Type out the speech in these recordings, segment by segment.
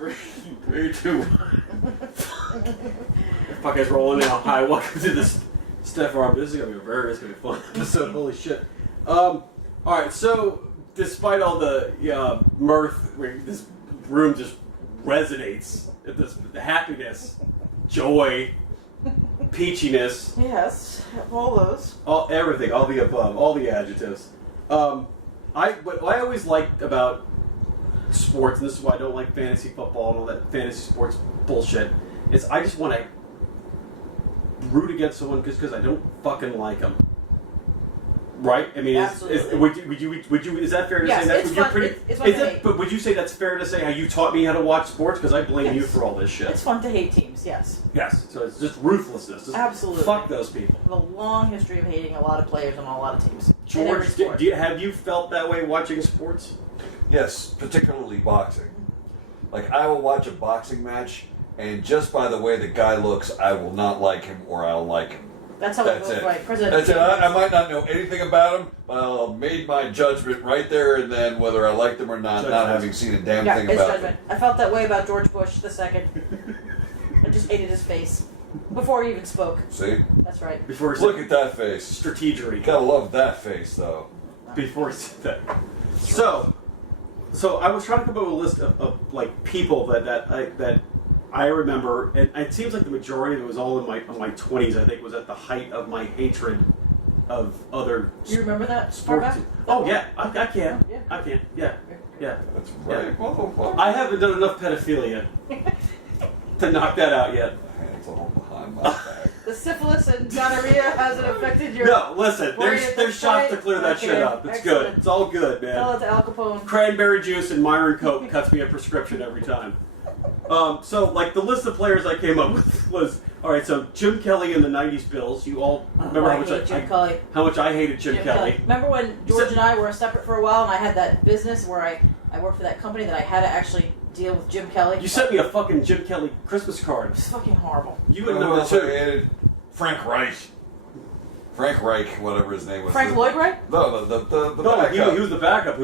3, 2. Fuck is rolling now. Hi, welcome to this TSAwRM. This is gonna be fun episode. Holy shit. Alright, so despite all the mirth, this room just resonates at the happiness, joy, peachiness. Yes, all those. Everything, all the above, all the adjectives. What I always liked about sports, and this is why I don't like fantasy football and all that fantasy sports bullshit, is I just want to root against someone just because I don't fucking like them. Right? I mean, would you? Is that fair to say? Yes, it's fun. It's fun to hate. But would you say that's fair to say how you taught me how to watch sports? Because I blame you for all this shit. It's fun to hate teams. Yes. Yes. So it's just ruthlessness. Just absolutely. Fuck those people. I have a long history of hating a lot of players on a lot of teams. George, have you felt that way watching sports? Yes, particularly boxing. Like, I will watch a boxing match, and just by the way the guy looks, I will not like him or I'll like him. That's how it goes, right? That's it. I might not know anything about him, but I'll made my judgment right there and then, whether I liked him or not, not having seen a damn thing about him. I felt that way about George Bush II. I just hated his face before he even spoke. See? That's right. Before he Look at that face. Strategery. Gotta love that face, though. Before he said that. So I was trying to come up with a list of like people that I remember, and it seems like the majority of it was all in my 20s. I think was at the height of my hatred of other. You remember that sports? Oh yeah, I can. Yeah. I can. Yeah. That's right. Yeah. I haven't done enough pedophilia to knock that out yet. Hands all behind my back. The syphilis and gonorrhea hasn't affected your. No, listen. There's shots to clear that shit up. It's good. It's all good, man. Tell it to Al Capone. Cranberry juice and Myron Coke cuts me a prescription every time. So, like, the list of players I came up with was, alright, so Jim Kelly in the 90s Bills. You all remember how much I hated Jim Kelly. Remember when George and I were separate for a while and I had that business where I worked for that company that I had to actually deal with Jim Kelly? You sent me a fucking Jim Kelly Christmas card. It was fucking horrible. You would know too. Hated Frank Reich. Frank Reich, whatever his name was. Frank Lloyd Reich? No, the backup. He was the backup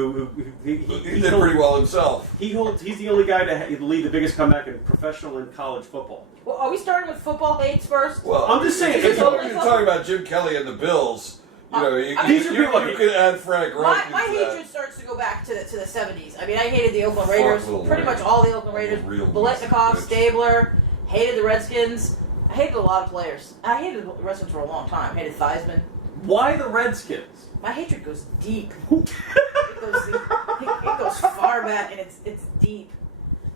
he did pretty well himself. He's the only guy to lead the biggest comeback in professional and college football. Well, are we starting with football hates first? Well, I'm just saying. If you're talking about Jim Kelly and the Bills, you know, you could add Frank Reich. My hatred starts to go back to the 70s. I mean, I hated the Oakland Raiders, pretty much all the Oakland Raiders. Biletnikoff, Stabler, hated the Redskins. I hated a lot of players. I hated the Redskins for a long time. I hated Theismann. Why the Redskins? My hatred goes deep. It goes far back, and it's deep.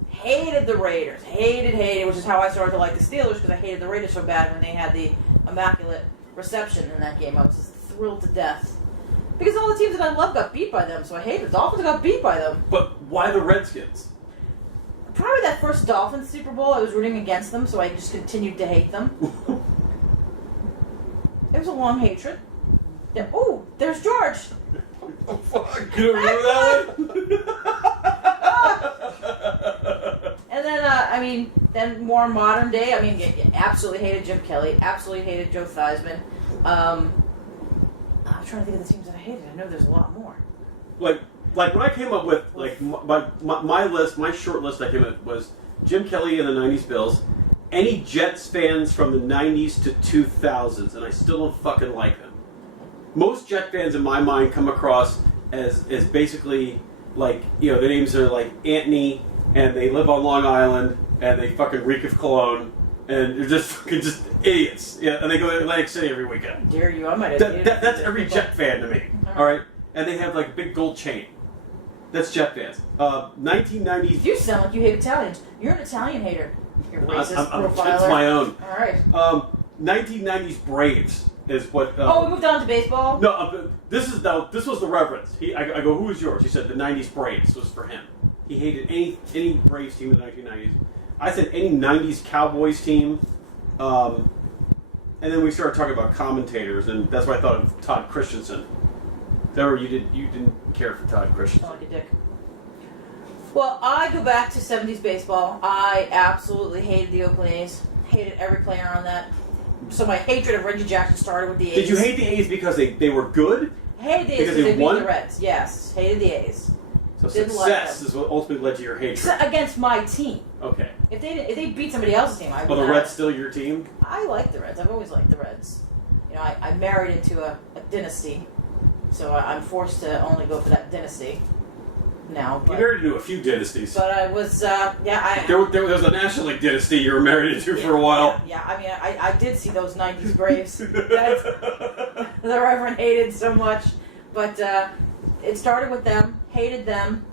Hated the Raiders. Hated, which is how I started to like the Steelers, because I hated the Raiders so bad when they had the immaculate reception in that game. I was just thrilled to death. Because all the teams that I loved got beat by them, so I hated the Dolphins got beat by them. But why the Redskins? Probably that first Dolphins Super Bowl, I was rooting against them, so I just continued to hate them. It was a long hatred. Yeah. Oh, there's George. Oh, fuck. You remember that one? And then, then more modern day, absolutely hated Jim Kelly, absolutely hated Joe Theismann. I'm trying to think of the teams that I hated. I know there's a lot more. Like when I came up with my list, my short list I came up with was Jim Kelly in the 90s Bills, any Jets fans from the 90s to 2000s, and I still don't fucking like them. Most Jet fans in my mind come across as basically like, you know, their names are like Anthony, and they live on Long Island, and they fucking reek of cologne, and they're just fucking just idiots. Yeah, and they go to Atlantic City every weekend. Dare you? I might have that's every Jet fan to me. All right, and they have like a big gold chain. That's Jet fans. 1990s. You sound like you hate Italians. You're an Italian hater. You're racist profiler. It's my own. All right. 1990s Braves is what. We moved on to baseball. No, this was the reference. I go, who is yours? He said the 90s Braves was for him. He hated any Braves team in the 1990s. I said any 90s Cowboys team. And then we started talking about commentators, and that's why I thought of Todd Christensen. You didn't care for Todd Christensen. Oh, like a dick. Well, I go back to 70s baseball. I absolutely hated the Oakland A's. Hated every player on that. So my hatred of Reggie Jackson started with the A's. Did you hate the A's because they were good? Hated the A's because they beat the Reds. Yes, hated the A's. So success is what ultimately led to your hatred. Against my team. Okay. If they beat somebody else's team, I would. Well, the not. Reds still your team? I like the Reds. I've always liked the Reds. You know, I married into a dynasty, so I'm forced to only go for that dynasty now. You But, married into a few dynasties. but I was, There was a National League dynasty you were married into for a while. Yeah, I mean, I did see those 90s Braves that the Reverend hated so much. But it started with them, hated them.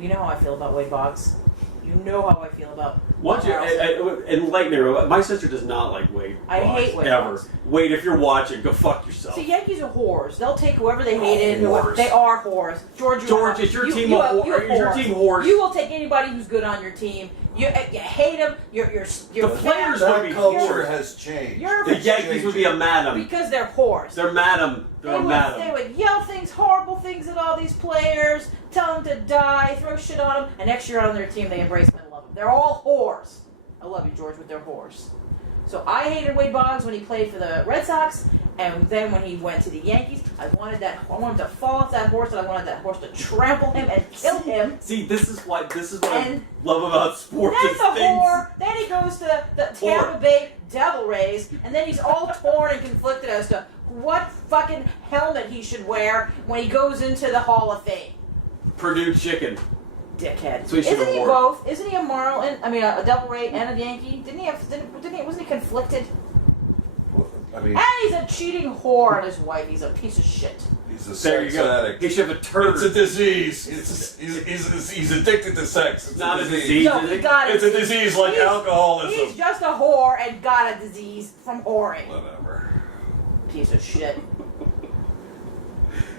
You know how I feel about Wade Boggs. You know how I feel about Why don't you enlighten her? My sister does not like Wade. I Boggs, hate Wade ever. Boggs. Wade, if you're watching, go fuck yourself. See, Yankees are whores. They'll take whoever they hated. Whores. They are whores. George, Is your team a whore? Is your team whores? You will take anybody who's good on your team. You hate them. You're The players bad would That be culture whores. has changed. You're- The It's Yankees would be a changing. madam. because they're whores. They're madam. They're a They madam. would yell things, horrible things at all these players, tell them to die, throw shit on them, and next year on their team they embrace them and love them. They're all whores. I love you, George, but they're whores. So I hated Wade Boggs when he played for the Red Sox, and then when he went to the Yankees, I wanted him to fall off that horse, and I wanted that horse to trample him and kill him. See, this is what I And love about sports. Then is the things. whore. Then he goes to the Tampa Bay Devil Rays, and then he's all torn and conflicted as to what fucking helmet he should wear when he goes into the Hall of Fame. Purdue chicken. Dickhead. So he should Isn't he have both? Isn't he a Marlin? I mean, a Devil Ray and a Yankee? Didn't he have? Wasn't he conflicted? I mean, And he's a cheating whore on his wife. He's a piece of shit. he's a There you sex go. addict. He should have a turd. It's a disease. He's addicted to sex. It's not a disease. No, he got It's a disease like He's alcoholism. just a whore and got a disease from whoring. Whatever. Piece of shit.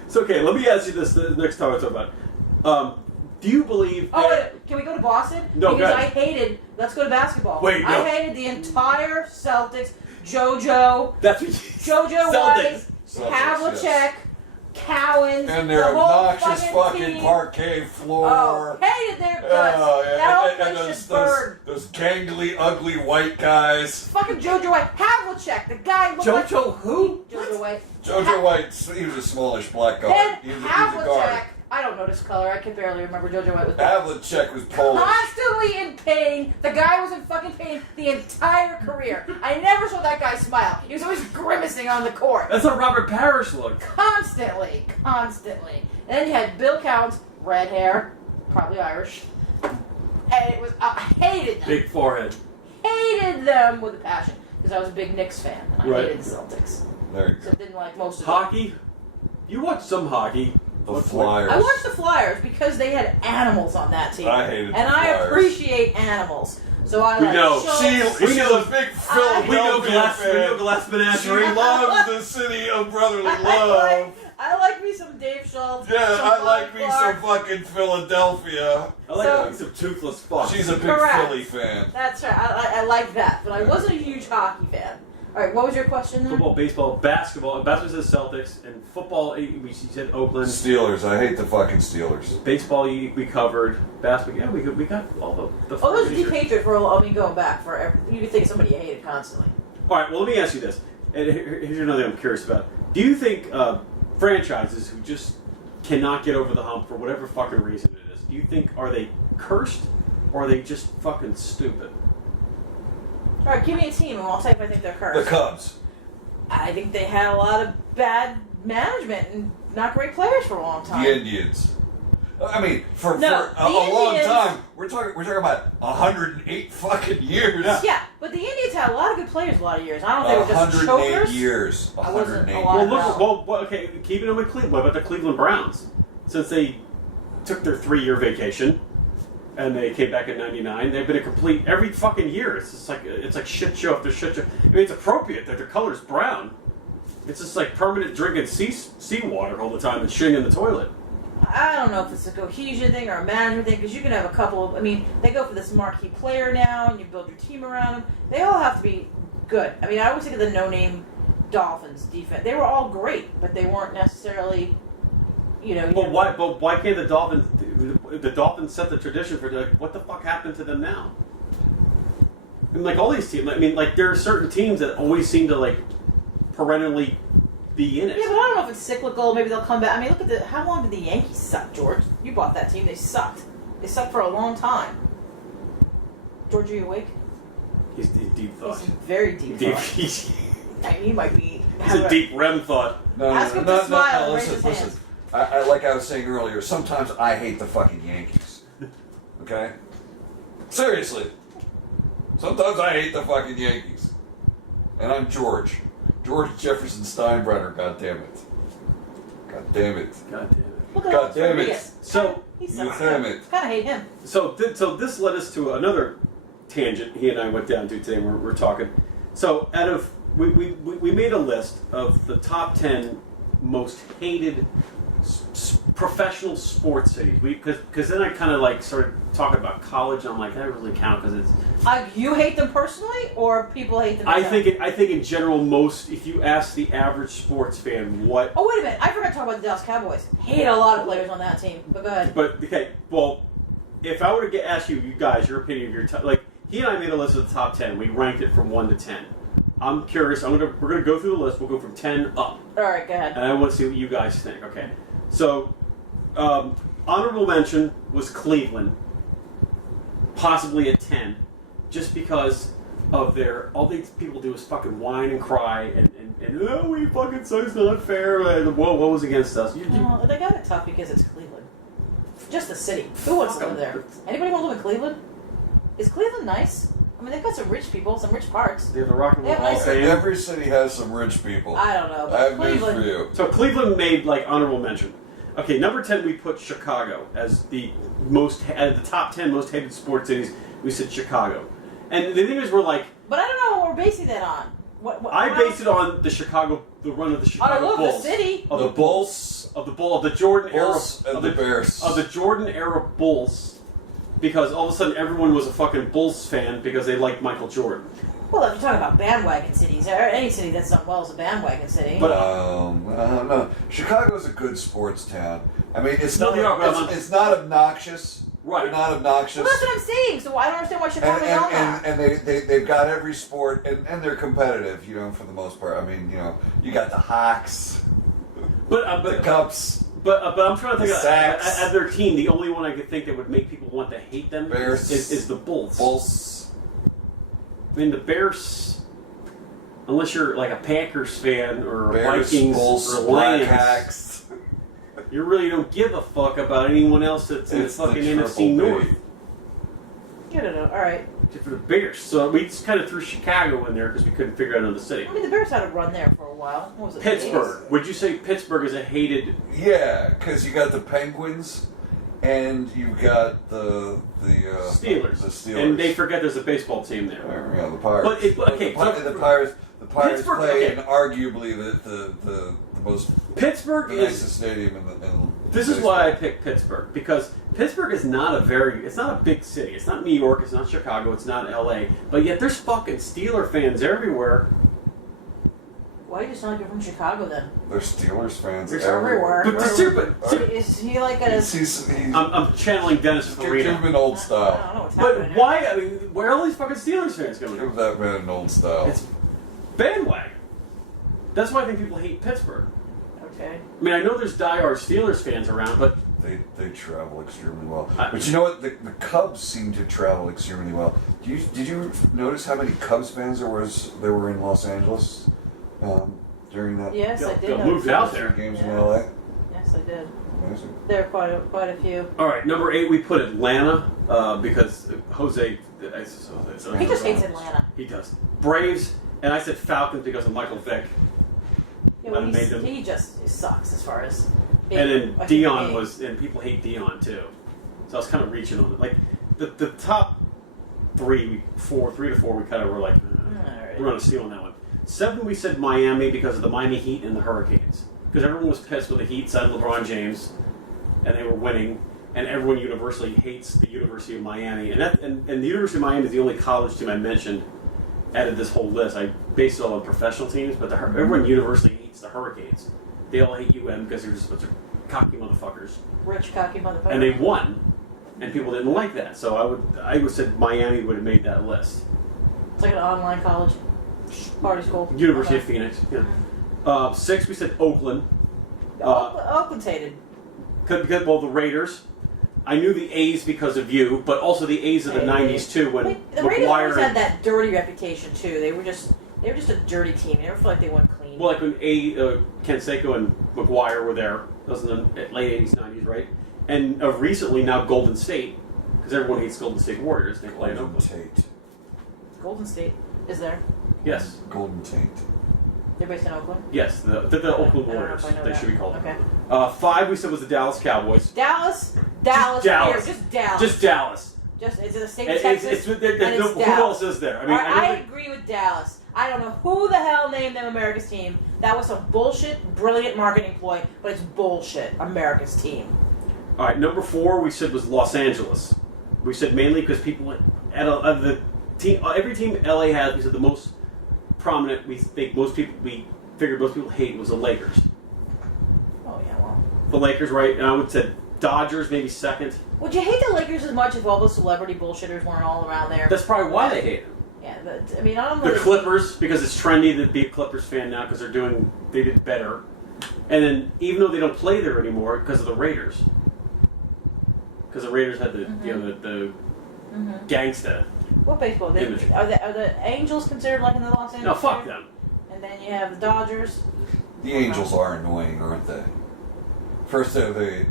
It's okay. Let me ask you this the next time I talk about it. Do you believe Oh, that- wait, can we go to Boston? No, because go ahead. I hated. Let's go to basketball. Wait, no. I hated the entire Celtics. JoJo, that's what JoJo White, Celtics, Havlicek, yes. Cowan, And the their whole obnoxious fucking fucking team. parquet Oh, floor. hated their guts. Oh, yeah. That whole and place should burn. those gangly, ugly white guys. Fucking JoJo White, Havlicek, the guy looked like JoJo who? JoJo White. Jojo White, he was a smallish black guard. Then He was a guard. Havlicek. I don't know this color. I can barely remember JoJo White was Havlicek was Polish. constantly in pain. The guy was in fucking pain the entire career. I never saw that guy smile. He was always grimacing on the court. That's how Robert Parrish looked. Constantly. And then you had Bill Counts, red hair, probably Irish. And it was, I hated them. Big forehead. Hated them with a passion. Because I was a big Knicks fan. And I Right. hated the Celtics. There you So go. didn't like most of them. Hockey? You watch some hockey. The What's Flyers. I watched the Flyers because they had animals on that team. I hated the And I Flyers. appreciate animals. So I We like know. Schultz. She's a big We know Philadelphia glass. We know fan. glass She menagerie. loves the city of brotherly I love. like me some Dave Schultz. Yeah, some I Bob like me Clark. some fucking Philadelphia. I like So- some toothless fuck. She's a big Correct. Philly fan. That's right. I like that, but I wasn't a huge hockey fan. All right, what was your question then? Football, baseball, basketball. Basketball says Celtics, and football. We said Oakland. Steelers. I hate the fucking Steelers. Baseball, we covered. Basketball, yeah, we got all the. Oh, those are features. deep hatred for. I mean, going back for. You could think of somebody you hated constantly. All right. Well, let me ask you this. And here's another thing I'm curious about. Do you think franchises who just cannot get over the hump for whatever fucking reason it is, do you think are they cursed or are they just fucking stupid? All right, give me a team, and I'll tell you if I think they're The cursed. Cubs. I think they had a lot of bad management and not great players for a long time. The Indians. I mean, for No, a the long Indians- time. We're talking about 108 fucking years. Yeah, but the Indians had a lot of good players a lot of years. I don't think they were just 108 chokers. years. I wasn't 108 alive. years. Well, okay, keeping them with Cleveland. What about the Cleveland Browns? Since they took their 3-year vacation and they came back in '99, they've been a complete every fucking year. It's just like shit show after shit show. I mean, it's appropriate that their color's brown. It's just like permanent drinking seawater all the time and shitting in the toilet. I don't know if it's a cohesion thing or a management thing, because you can have a couple of, I mean, they go for this marquee player now, and you build your team around them. They all have to be good. I mean, I always think of the no-name Dolphins defense. They were all great, but they weren't necessarily, you know. But why can't the Dolphins? The Dolphins set the tradition for like, what the fuck happened to them now? And like all these teams, I mean, like there are certain teams that always seem to like perennially be in it. Yeah, but I don't know if it's cyclical. Maybe they'll come back. I mean, look at how long did the Yankees suck, George? You bought that team. They sucked. They sucked for a long time. George, are you awake? He's deep thought. He's very deep. Deep. Thought. He's He might be. a deep REM thought. No, Ask him to smile and raise his listen. hands. Like I was saying earlier, sometimes I hate the fucking Yankees. Okay? Seriously. Sometimes I hate the fucking Yankees. And I'm George. George Jefferson Steinbrenner, God damn it. God damn it. God damn it. Look at God Alex damn it. Rodriguez. So, He you sucks. damn it. Kind of hate him. So this led us to another tangent he and I went down to today. We're talking. So out of we made a list of the top 10 most hated professional sports cities. Because then I kind of like started talking about college. And I'm like, that doesn't really count because it's. You hate them personally, or people hate them? I think in general, most if you ask the average sports fan what. Oh wait a minute! I forgot to talk about the Dallas Cowboys. Hate a lot of players on that team. But go ahead. But okay, well, if I were to ask you guys your opinion of your like he and I made a list of the top 10. We ranked it from 1 to 10. I'm curious. We're gonna go through the list. We'll go from 10 up. All right, go ahead. And I want to see what you guys think. Okay. So, honorable mention was Cleveland, possibly a 10, just because of all these people do is fucking whine and cry and oh, we fucking so it's not fair. And what was against us? No, they got it tough because it's Cleveland. Just the city. Who wants to live there? Anybody want to live in Cleveland? Is Cleveland nice? I mean, they've got some rich people, some rich parts. They have the Rock and Roll They have Hall of nice- Fame. Every city has some rich people. I don't know, I but have news for Cleveland. you. So Cleveland made like honorable mention. Okay, number 10 we put Chicago as the top 10 most hated sports cities. We said Chicago, and the thing is we're like. But I don't know what we're basing that on. What I based it on the run of the I Chicago love Bulls. the city. Of The Bulls, of the Jordan Bulls era, and the Bears. of the Jordan era Bulls, because all of a sudden everyone was a fucking Bulls fan because they liked Michael Jordan. Well, if you're talking about bandwagon cities, or any city that's done well is a bandwagon city. But- no. Chicago's a good sports town. I mean, it's No, not. they are, but It's not obnoxious. Right. They're not obnoxious. well, that's what I'm saying. So I don't understand why and Chicago's on that. and they've got every sport, and they're competitive, you know, for the most part. I mean, you know, you got the Hawks, the Cubs, But I'm trying to think The of Sacks. at their team. The only one I could think that would make people want to hate them Bears. is the Bulls. Bulls. I mean, the Bears, unless you're like a Packers fan or Bears, Vikings Bulls, or Black Lions, Hawks. you really don't give a fuck about anyone else that's in the It's the fucking triple NFC B. North. I don't know. All right. Except for the Bears. So we just kind of threw Chicago in there because we couldn't figure out another city. I mean, the Bears had a run there for a while. What was it? the Pittsburgh. 80s? Would you say Pittsburgh is a hated? Yeah, because you got the Penguins, and you got the Steelers. The Steelers. And they forget there's a baseball team there. Yeah, the Pirates. But okay, the Pirates. The Pirates Pittsburgh- play okay. in arguably the most Pittsburgh the is. nicest stadium in the. This is why I picked Pittsburgh, because Pittsburgh is not it's not a big city. It's not New York, it's not Chicago, it's not LA, but yet there's fucking Steeler fans everywhere. Why are you just not from Chicago then? They're Steelers fans There's everywhere. everywhere. But the Is he like a? He's I'm channeling Dennis give Farina. him an old I style. don't know what's happening. But why? I mean, where are all these fucking Steelers fans going? Give that man an old style. It's bandwagon. That's why I think people hate Pittsburgh. Okay. I mean, I know there's diehard Steelers fans around, but They travel extremely well. I- But you know what? The Cubs seem to travel extremely well. Did you notice how many Cubs fans there were in Los Angeles during that? Yes, I they'll did. know. move out three there. games in Yeah. LA. Yes, I did. Amazing. There are quite a few. all right. Number 8, we put Atlanta because Jose. He just hates Atlanta. He does. Braves, and I said Falcons because of Michael Vick. Yeah, well, Might have made them- he just sucks as far as. being And a then human Dion being. was, and people hate Dion too. So I was kind of reaching on it. Like the top 3 to 4, we kind of were like, Alright. we're on a steal on that one. 7, we said Miami because of the Miami Heat and the Hurricanes. Because everyone was pissed when the Heat signed LeBron James, and they were winning, and everyone universally hates the University of Miami. And the University of Miami is the only college team I mentioned out of this whole list. I based it all on professional teams, but everyone universally hates the Hurricanes. They all hate UM because they're just a bunch of cocky motherfuckers. Rich cocky motherfucker. And they won, and people didn't like that. So I would said Miami would have made that list. It's like an online college, party school. University Okay. of Phoenix. Yeah. 6, we said Oakland. Oakland's hated. Because, well, the Raiders. Yeah. I knew the A's because of you, but also the A's of the '90s too. When Wait, the Raiders always McGuire had that dirty reputation too. They were just a dirty team. They never felt like they went clean. well, like when Ken Seiko and McGuire were there, that was in the late '80s, '90s, right? And recently now Golden State, because everyone hates Golden State Warriors. They play in Golden Oakland. Tate. Golden State is there. Yes, Golden Tate. They're based in Oakland. yes, the Oakland I don't know Warriors. if I know They that. should be called. Okay. 5 we said was the Dallas Cowboys. Dallas. Dallas. Here, just Dallas. Just Dallas. It's in the state of Texas. Who Dallas. else is there? I mean, I agree with Dallas. I don't know who the hell named them America's team. That was some bullshit, brilliant marketing ploy, but it's bullshit. America's team. All right, number 4 we said was Los Angeles. We said mainly because people of the team, every team LA has. We said the most prominent. We figured most people hate was the Lakers. Oh yeah, well. The Lakers, right? And I would say Dodgers maybe second. Would you hate the Lakers as much if all those celebrity bullshitters weren't all around there? That's probably why they hate them. Yeah, I mean, I don't know. The Clippers, because it's trendy to be a Clippers fan now because they did better. And then even though they don't play there anymore because of the Raiders. Because the Raiders had the the gangsta. What baseball? Image. Are the Angels considered like in the Los Angeles? No, fuck area? them. And then you have the Dodgers. The Angels are annoying, aren't they? First they're the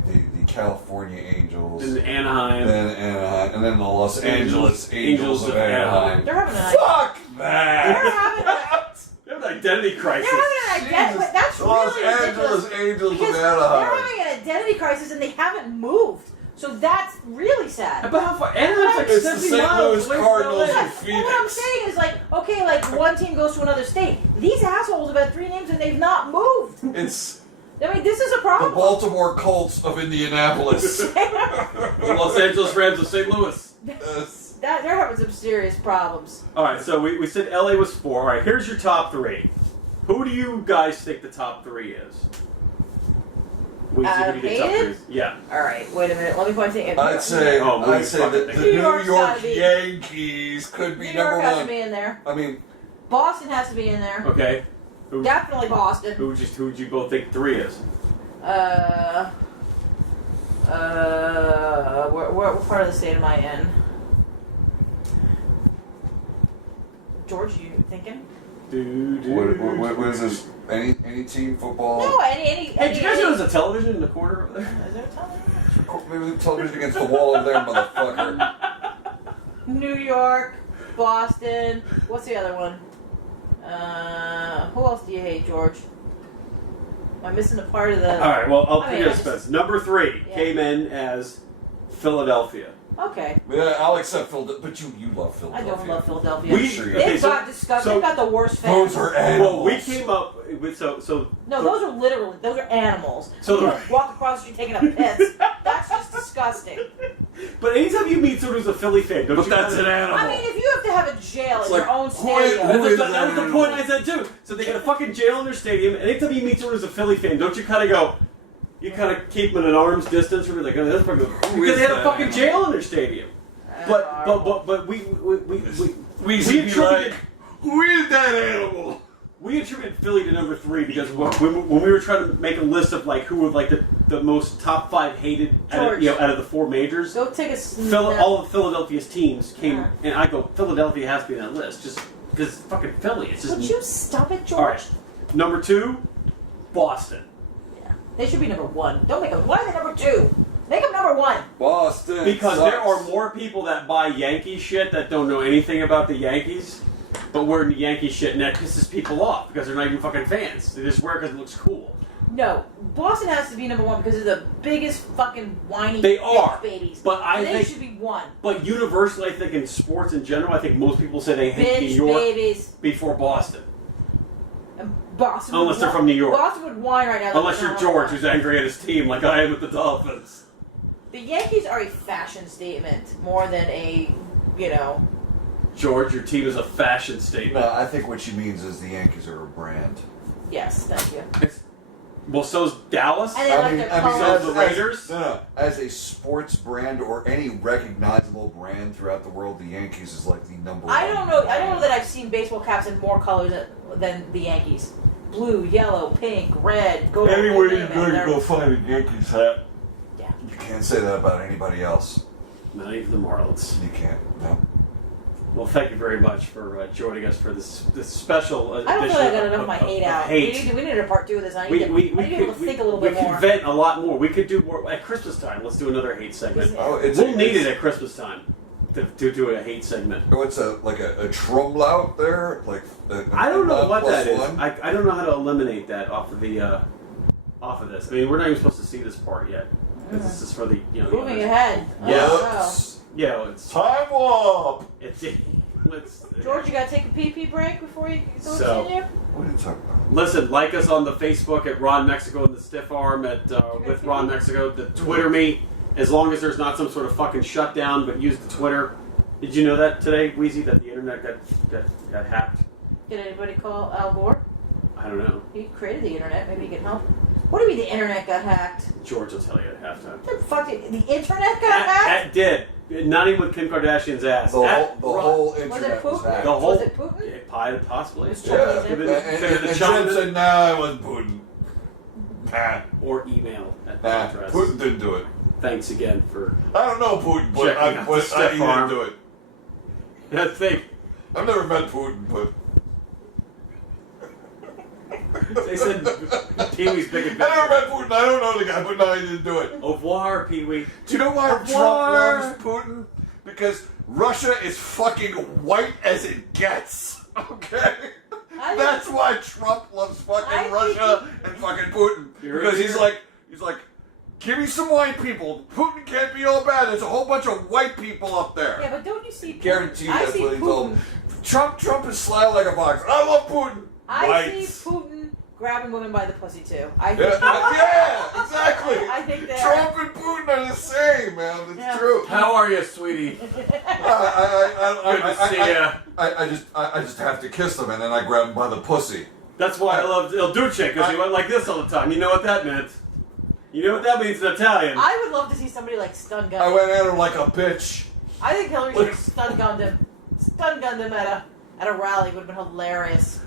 California Angels, In Anaheim. then Anaheim, and then the Los Angeles Angels of Anaheim. Anaheim. They're having a Fuck They're that! having a They have an identity crisis. They're having an identity. Jesus. That's Los really ridiculous. Angeles Angels Because of they're Anaheim. having an identity crisis and they haven't moved. So that's really sad. But how far? Anaheim's like It's the 70 St. miles Louis away from Cardinals LA. and Well, what I'm Phoenix. saying is like one team goes to another state. These assholes have had 3 names and they've not moved. It's I mean, this is a the problem. Baltimore Colts of Indianapolis. The Los Angeles Rams of St. Louis. They're having some serious problems. All right, so we said LA was 4. All right, here's your top 3. Who do you guys think the top 3 is? Who do you think top 3 hated? is? Yeah. All right, wait a minute. Let me find thing. I'd say Oh, I'd say that the New New York's York gotta be- Yankees could be New York number has to one. be in there. I mean, Boston has to be in there. Okay. Who Definitely Boston. would you both think 3 is? What part of the state am I in? George, you thinking? what is this? Any team football? No, any. Hey, did you guys know there's a television in the corner over there? Is there a television? Maybe the television against the wall over there, motherfucker. New York, Boston. What's the other one? Who else do you hate, George? Am I missing a part of the? All right, well, I'll I give mean, you I a just- Spence. Number 3 Yeah. came in as Philadelphia. Okay. Yeah, I'll accept Philadelphia, but you love I Philadelphia. don't love Philadelphia. We- Sure you They've okay, so- got disgusting. so- They've got the worst fans. Those are animals. Well, we came up with so No, those are literally those are animals. So You the- don't walk across the street taking a piss. That's just disgusting. But anytime you meet someone who's a Philly fan, don't But you that's an animal. I mean, if you have to have a jail It's in your like, own who stadium, That was, is the, that was the animal? point I said too. So they got a fucking jail in their stadium, and anytime you meet someone who's a Philly fan, don't you kind of go, you kind of keep them at an arm's distance, or like, oh, that's fucking because they had a that fucking animal? jail in their stadium. But we should be attributed like, who is that animal? we attributed Philly to number 3 because when we were trying to make a list of like who were like the most top 5 hated out George. of the 4 majors. go take a snap. All of Philadelphia's teams came, Yeah. and I go, Philadelphia has to be on that list, just because it's fucking Philly. It's just Would you stop it, George? all right. Number 2, Boston. Yeah. They should be number 1. Don't make them. Why are they number 2? Make them number 1. Boston. Because sucks. there are more people that buy Yankee shit that don't know anything about the Yankees, but wear Yankee shit, and that pisses people off because they're not even fucking fans. They just wear it because it looks cool. No, Boston has to be number 1 because they're the biggest fucking whiny They bitch are, babies. but I And they think- should be 1. But universally, I think in sports in general, I think most people say they hate New Bitch York babies. before Boston. And Boston. Unless would they're from New York. Boston would whine right now. that Unless they're you're not George, number who's angry at his team, like I am with the Dolphins. The Yankees are a fashion statement more than a, George, your team is a fashion statement. No, I think what she means is the Yankees are a brand. yes, thank you. Well, so's Dallas. And they like their colors. So the Raiders? No, as a sports brand or any recognizable brand throughout the world, the Yankees is like the number one. I don't know that I've seen baseball caps in more colors than the Yankees. Blue, yellow, pink, red, gold. Anywhere name you it. go, you They're- go find a Yankees hat. Yeah. You can't say that about anybody else. Not even the Marlins. You can't. No. Well, thank you very much for joining us for this special edition. I don't feel like I got enough of my hate out. Hate. We need a part 2 of this. I We need to be able to think a little bit We more. can vent a lot more. We could do more at Christmas time. Let's do another hate segment. Oh, We'll need it at Christmas time to do a hate segment. What's like a Trumlout there? Like I don't know what that is. +1? I don't know how to eliminate that off of the off of this. I mean, we're not even supposed to see this part yet because this is for the the Moving others. ahead. Yeah. Whoops. It's Time warp. it's George, you gotta take a pee-pee break before you So- continue? What are you talking about? Listen, like us on the Facebook at Ron Mexico and the Stiff Arm at with Ron Mexico. The Twitter me, as long as there's not some sort of fucking shutdown, but use the Twitter. Did you know that today, Wheezy, that the internet got hacked? Did anybody call Al Gore? I don't know. He created the internet. Maybe he can help. What do you mean the internet got hacked? George will tell you at halftime. The fuck? The internet got hacked? Did. Not even with Kim Kardashian's ass. The whole Was it internet was Putin? hacked. The whole- Was it Putin? Possibly. It's Yeah, Chinese. and, The and China- Jim said, "Nah, it wasn't Putin." Nah, Or email at the nah, address. Putin didn't do it. Thanks again for I don't know Putin, but Checking I, out but the I, Steph he Farm. didn't do it. that thing. I've never met Putin, but They said Pee-wee's big I never adventure. met Putin. I don't know the guy, but no, he didn't do it. Au revoir, Pee-wee. Do you know why Au Trump revoir. loves Putin? Because Russia is fucking white as it gets. Okay? That's why Trump loves fucking Russia and fucking Putin. Because he's like, give me some white people. Putin can't be all bad. There's a whole bunch of white people up there. Yeah, but don't you see Putin? Guarantee you I that's see what he told Putin. him. Trump is sly like a fox. I love Putin. I Whites. see Putin grabbing women by the pussy too. I Yeah, think, yeah, exactly. I think that. Trump and Putin are the same, man. It's Yeah. true. How are you, sweetie? Good to see ya. I just have to kiss them, and then I grab them by the pussy. That's why I love Il Duce, because he went like this all the time. You know what that meant? You know what that means in Italian? I would love to see somebody like stun gun. I went at her like a bitch. I think Hillary should have stun gunned him. Stun gunned him at a rally would have been hilarious.